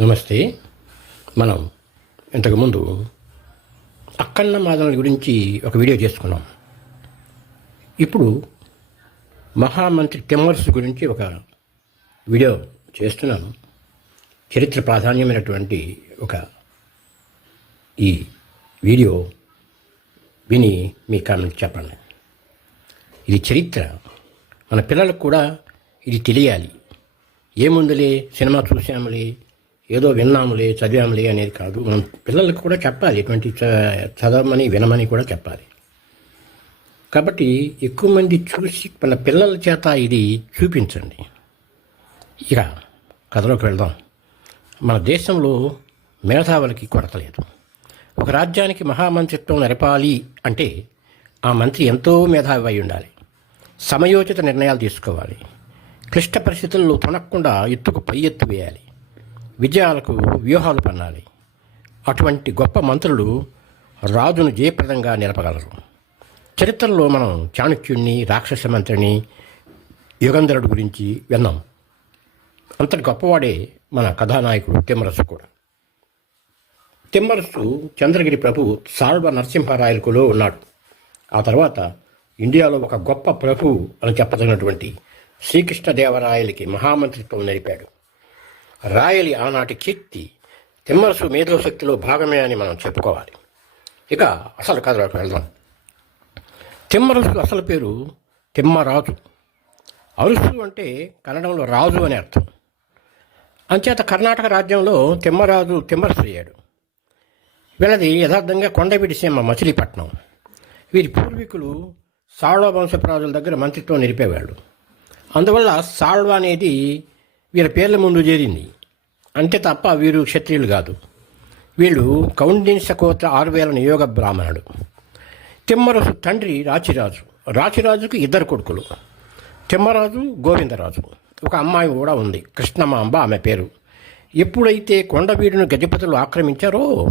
నమస్తే. మనం ఇంతకుముందు అక్కన్న మాదనల గురించి ఒక వీడియో చేసుకున్నాం. ఇప్పుడు మహామంత్రి టెమ్మర్స్ గురించి ఒక వీడియో చేస్తున్నాను. చరిత్ర ప్రాధాన్యమైనటువంటి ఒక ఈ వీడియో విని మీ కామెంట్ చెప్పండి. ఇది చరిత్ర. మన పిల్లలకు కూడా ఇది తెలియాలి. ఏముందిలే? సినిమా చూసాములే ఏదో విన్నాములే చదివాములే అనేది కాదు. మనం పిల్లలకు కూడా చెప్పాలి. ఇటువంటి చ- చదవమని వినమని కూడా చెప్పాలి. కాబట్టి ఎక్కువ మంది చూసి మన పిల్లల చేత ఇది చూపించండి. ఇక కథలోకి వెళ్దాం. మన దేశంలో మేధావులకి కొరత లేదు. ఒక రాజ్యానికి మహామంత్రిత్వం నెరపాలి అంటే ఆ మంత్రి ఎంతో మేధావి అయి ఉండాలి. సమయోచిత నిర్ణయాలు తీసుకోవాలి. క్లిష్ట పరిస్థితుల్లో తొనకుండా ఎత్తుకు పై ఎత్తు వేయాలి. విజయాలకు వ్యూహాలు పన్నాలి. అటువంటి గొప్ప మంత్రులు రాజును జయప్రదంగా నిలపగలరు. చరిత్రలో మనం చాణక్యుణ్ణి రాక్షస మంత్రిని యుగంధరుడు గురించి విన్నాం. అంతటి గొప్పవాడే మన కథానాయకుడు తిమ్మరసు కూడా. తిమ్మరసు చంద్రగిరి ప్రభు సార్వ నరసింహరాయలకులో ఉన్నాడు. ఆ తర్వాత ఇండియాలో ఒక గొప్ప ప్రభు అని చెప్పదగినటువంటి శ్రీకృష్ణదేవరాయలకి మహామంత్రిత్వం నడిపాడు రాయలి ఆనాటి కీర్తి తిమ్మరసు మేధోశక్తిలో భాగమే అని మనం చెప్పుకోవాలి. ఇక అసలు కథలోకి వెళ్దాం. తిమ్మరసు అసలు పేరు తిమ్మరాజు. అరుసు అంటే కన్నడంలో రాజు అని అర్థం. అంచేత కర్ణాటక రాజ్యంలో తిమ్మరాజు తిమ్మరసు అయ్యాడు. వీళ్ళది యథార్థంగా కొండపిడి సీమ మచిలీపట్నం. వీరి పూర్వీకులు సాళ్వ వంశప్రాజుల దగ్గర మంత్రిత్వం నిలిపేవాళ్ళు. అందువల్ల సాళ్వ అనేది వీళ్ళ పేర్ల ముందు చేరింది. అంతే తప్ప వీరు క్షత్రియులు కాదు. వీళ్ళు కౌండిన్సకోత్ర ఆరు వేల నియోగ బ్రాహ్మణుడు. తిమ్మరసు తండ్రి రాచిరాజు. రాచిరాజుకు ఇద్దరు కొడుకులు. తిమ్మరాజు గోవిందరాజు. ఒక అమ్మాయి కూడా ఉంది. కృష్ణమాంబ ఆమె పేరు. ఎప్పుడైతే కొండవీడును గజపతులు ఆక్రమించారో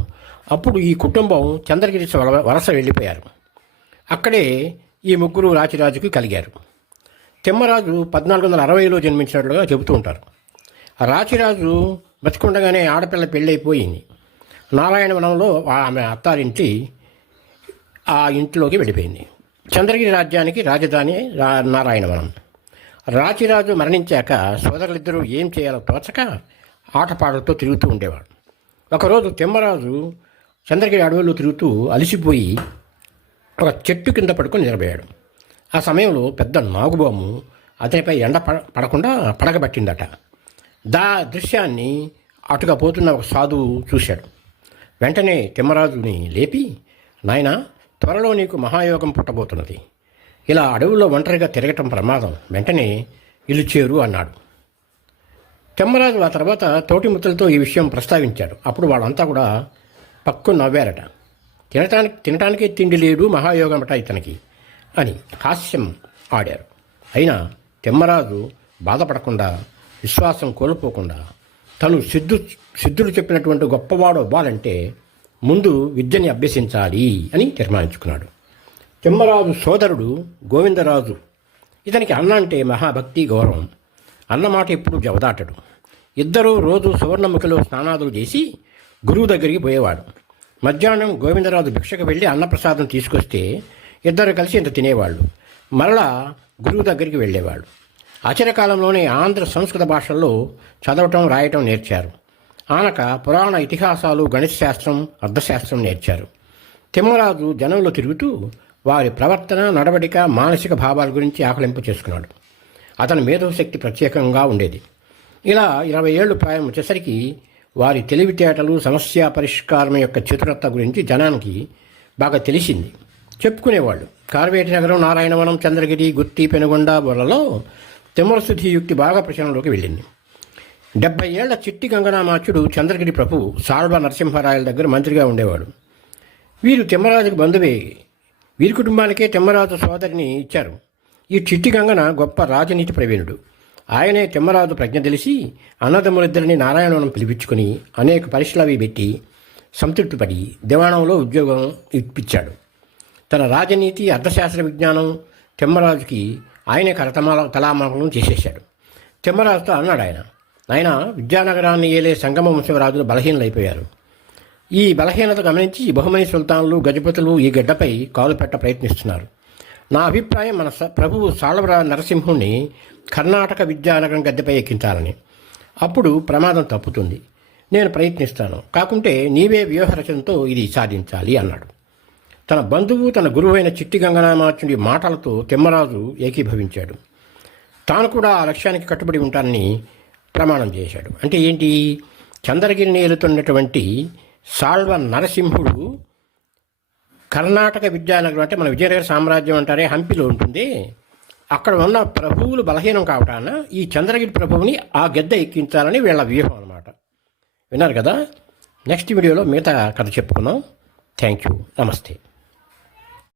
అప్పుడు ఈ కుటుంబం చంద్రగిరి వల- వలస వెళ్ళిపోయారు. అక్కడే ఈ ముగ్గురు రాచిరాజుకు కలిగారు. తిమ్మరాజు పద్నాలుగు వందల అరవైలో జన్మించినట్లుగా చెబుతూ ఉంటారు. రాచిరాజు బతికుండగానే ఆడపిల్ల పెళ్ళైపోయింది. నారాయణవనంలో ఆమె అత్తారింటి ఆ ఇంట్లోకి వెళ్ళిపోయింది. చంద్రగిరి రాజ్యానికి రాజధాని రా నారాయణవనం. రాచిరాజు మరణించాక సోదరులిద్దరూ ఏం చేయాలో తోచక ఆటపాటలతో తిరుగుతూ ఉండేవాడు ఒకరోజు తిమ్మరాజు చంద్రగిరి అడవిలో తిరుగుతూ అలసిపోయి ఒక చెట్టు కింద పడుకొని నిలబడ్డాడు ఆ సమయంలో పెద్ద నాగుబాము అతనిపై ఎండ పడ పడకుండా పడగబెట్టిందట. దా దృశ్యాన్ని అటుగా పోతున్న ఒక సాధువు చూశాడు. వెంటనే తిమ్మరాజుని లేపి నాయన త్వరలో నీకు మహాయోగం పుట్టబోతున్నది. ఇలా అడవుల్లో ఒంటరిగా తిరగటం ప్రమాదం. వెంటనే ఇల్లు చేరు అన్నాడు. తిమ్మరాజు ఆ తర్వాత తోటి ముత్తలతో ఈ విషయం ప్రస్తావించాడు. అప్పుడు వాళ్ళంతా కూడా పక్కు నవ్వారట. తినటానికి తినటానికే తిండి లేడు మహాయోగమట ఇతనికి. అని హాస్యం ఆడారు. అయినా తిమ్మరాజు బాధపడకుండా విశ్వాసం కోల్పోకుండా తను సిద్ధు సిద్ధుడు చెప్పినటువంటి గొప్పవాడు అవ్వాలంటే ముందు విద్యని అభ్యసించాలి అని తీర్మానించుకున్నాడు. తిమ్మరాజు సోదరుడు గోవిందరాజు. ఇతనికి అన్న అంటే మహాభక్తి గౌరవం. అన్నమాట ఎప్పుడు జవదాటడు. ఇద్దరూ రోజు సువర్ణముఖిలో స్నానాదులు చేసి గురువు దగ్గరికి పోయేవాడు. మధ్యాహ్నం గోవిందరాజు భిక్షకు వెళ్ళి అన్నప్రసాదం తీసుకొస్తే ఇద్దరు కలిసి ఇంత తినేవాళ్ళు. మరలా గురువు దగ్గరికి వెళ్ళేవాళ్ళు. అచరకాలంలోనే ఆంధ్ర సంస్కృత భాషల్లో చదవటం రాయటం నేర్చారు. ఆనక పురాణ ఇతిహాసాలు గణిత శాస్త్రం అర్థశాస్త్రం నేర్చారు. తిమ్మరాజు జనంలో తిరుగుతూ వారి ప్రవర్తన నడవడిక మానసిక భావాల గురించి ఆకలింపు చేసుకున్నాడు. అతని మేధోశక్తి ప్రత్యేకంగా ఉండేది. ఇలా ఇరవై ఏళ్ళు ప్రాయం వచ్చేసరికి వారి తెలివితేటలు సమస్య పరిష్కారం యొక్క చతురత గురించి జనానికి బాగా తెలిసింది. చెప్పుకునేవాళ్ళు. కార్వేటి నగరం నారాయణవనం చంద్రగిరి గుత్తి పెనుగొండ బొలలో తిమ్మరశుద్ధి యుక్తి బాగా ప్రచారంలోకి వెళ్ళింది. డెబ్బై ఏళ్ళ చిట్టి గంగనామాచుడు చంద్రగిరి ప్రభు సాల్వ నరసింహారాయల దగ్గర మంత్రిగా ఉండేవాడు. వీరు తిమ్మరాజుకు బంధువే. వీరి కుటుంబానికే తిమ్మరాజు సోదరిని ఇచ్చారు. ఈ చిట్టి గంగన గొప్ప రాజనీతి ప్రవీణుడు. ఆయనే తిమ్మరాజు ప్రజ్ఞ తెలిసి అన్నదమ్ములిద్దరిని నారాయణవనం పిలిపించుకుని అనేక పరీక్షలు అవి పెట్టి సంతృప్తిపడి దివాణంలో ఉద్యోగం ఇప్పించాడు. తన రాజనీతి అర్థశాస్త్ర విజ్ఞానం తిమ్మరాజుకి ఆయనే కరతమాల కళామాలం చేసేశాడు. తిమ్మరాజుతో అన్నాడు ఆయన ఆయన విద్యానగరాన్ని ఏలే సంగమ వంశరాజులు బలహీనలైపోయారు. ఈ బలహీనత గమనించి బహుమని సుల్తాన్లు గజపతులు ఈ గడ్డపై కాలు పెట్ట ప్రయత్నిస్తున్నారు. నా అభిప్రాయం మన స- ప్రభువు సాళవర నరసింహుణ్ణి కర్ణాటక విద్యానగరం గద్దెపై ఎక్కించాలని. అప్పుడు ప్రమాదం తప్పుతుంది. నేను ప్రయత్నిస్తాను. కాకుంటే నీవే వ్యూహరచనతో ఇది సాధించాలి అన్నాడు. తన బంధువు తన గురువైన చిట్టి గంగనామాచుడి మాటలతో తిమ్మరాజు ఏకీభవించాడు. తాను కూడా ఆ లక్ష్యానికి కట్టుబడి ఉంటానని ప్రమాణం చేశాడు. అంటే ఏంటి? చంద్రగిరిని ఏలుతున్నటువంటి సాల్వ నరసింహుడు కర్ణాటక విద్యానగరం అంటే మన విజయనగర సామ్రాజ్యం అంటారే హంపిలో ఉంటుంది. అక్కడ ఉన్న ప్రభువులు బలహీనం కావటాన ఈ చంద్రగిరి ప్రభువుని ఆ గెద్ద ఎక్కించాలని వీళ్ళ వ్యూహం అనమాట విన్నారు కదా? నెక్స్ట్ వీడియోలో మిగతా కథ చెప్పుకుందాం థ్యాంక్ యూ. నమస్తే.